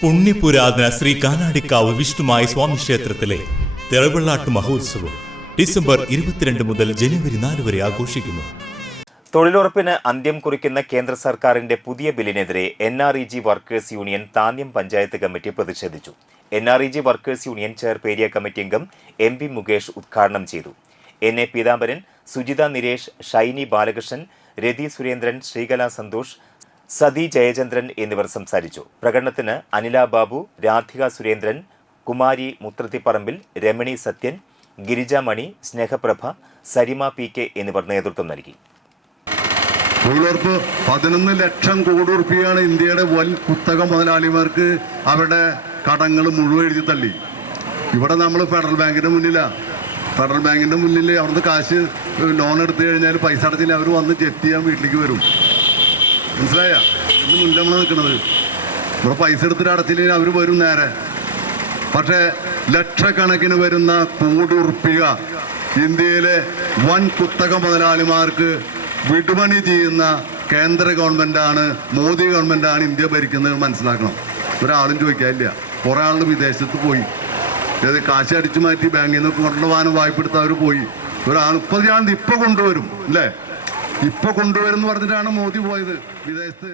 പുണ്യപുരാതന ശ്രീ കാനാടിക്കാവ് വിഷ്ണുമായ സ്വാമി ക്ഷേത്രത്തിലെ തിറവെള്ളാട്ട് മഹോത്സവം ഡിസംബർ 22 മുതൽ ജനുവരി 4 വരെ ആഘോഷിക്കുന്നു. തൊഴിലുറപ്പിന് അന്ത്യം കുറിക്കുന്ന കേന്ദ്ര സർക്കാരിന്റെ പുതിയ ബില്ലിനെതിരെ NREG workers union Thanyam panchayat committee പ്രതിഷേധിച്ചു. NREG വർക്കേഴ്സ് യൂണിയൻ ചെയർപേരിയ ഏരിയ കമ്മിറ്റി അംഗം MP മുകേഷ് ഉദ്ഘാടനം ചെയ്തു. NA പീതാംബരൻ, സുജിത നിരേഷ്, ഷൈനി ബാലകൃഷ്ണൻ, രതി സുരേന്ദ്രൻ, ശ്രീകല സന്തോഷ്, സതി ജയചന്ദ്രൻ എന്നിവർ സംസാരിച്ചു. പ്രകടനത്തിന് അനില ബാബു, രാധിക സുരേന്ദ്രൻ, കുമാരി മുത്രത്തിപ്പറമ്പിൽ, രമണി സത്യൻ, ഗിരിജാമണി, സ്നേഹപ്രഭ, സരിമ PK എന്നിവർ നേതൃത്വം നൽകി. തൊഴിലുറപ്പ് 11 ലക്ഷം കോടി രൂപയാണ് ഇന്ത്യയുടെ വൻ കുത്തക മുതലാളിമാർക്ക് അവരുടെ കടങ്ങൾ മുഴുവൻ എഴുതി തള്ളി. ഇവിടെ നമ്മൾ ഫെഡറൽ ബാങ്കിന്റെ മുന്നിൽ അവിടുന്ന് കാശ് ലോൺ എടുത്തു കഴിഞ്ഞാൽ പൈസ അടച്ചില്ല അവർ വന്ന് ജപ്തി ചെയ്യാൻ വീട്ടിലേക്ക് വരും. മനസ്സിലായ ഇതിന് മുന്നിൽ നമ്മൾ നിൽക്കുന്നത് ഇവിടെ പൈസ എടുത്തിട്ട് അടച്ചില്ലെങ്കിൽ അവർ വരും നേരെ. പക്ഷേ ലക്ഷക്കണക്കിന് വരുന്ന കോടി ഉറുപ്പിക ഇന്ത്യയിലെ വൻ കുത്തക മുതലാളിമാർക്ക് വിടുപണി ചെയ്യുന്ന കേന്ദ്ര ഗവൺമെൻറ്റാണ്, മോദി ഗവൺമെൻറ്റാണ് ഇന്ത്യ ഭരിക്കുന്നത് മനസ്സിലാക്കണം. ഒരാളും ചോദിക്കാനില്ല. കുറേ ആളുകൾ വിദേശത്ത് പോയി, അതായത് കാശ് അടിച്ചു മാറ്റി ബാങ്കിൽ നിന്ന് കൊണ്ടുപോകാനും വായ്പ എടുത്ത് അവർ പോയി. ഒരാൾ ഇപ്പോൾ കൊണ്ടുവരും അല്ലേ, ഇപ്പോൾ കൊണ്ടുവരും എന്ന് പറഞ്ഞിട്ടാണ് മോദി പോയത് വിദേശത്ത്.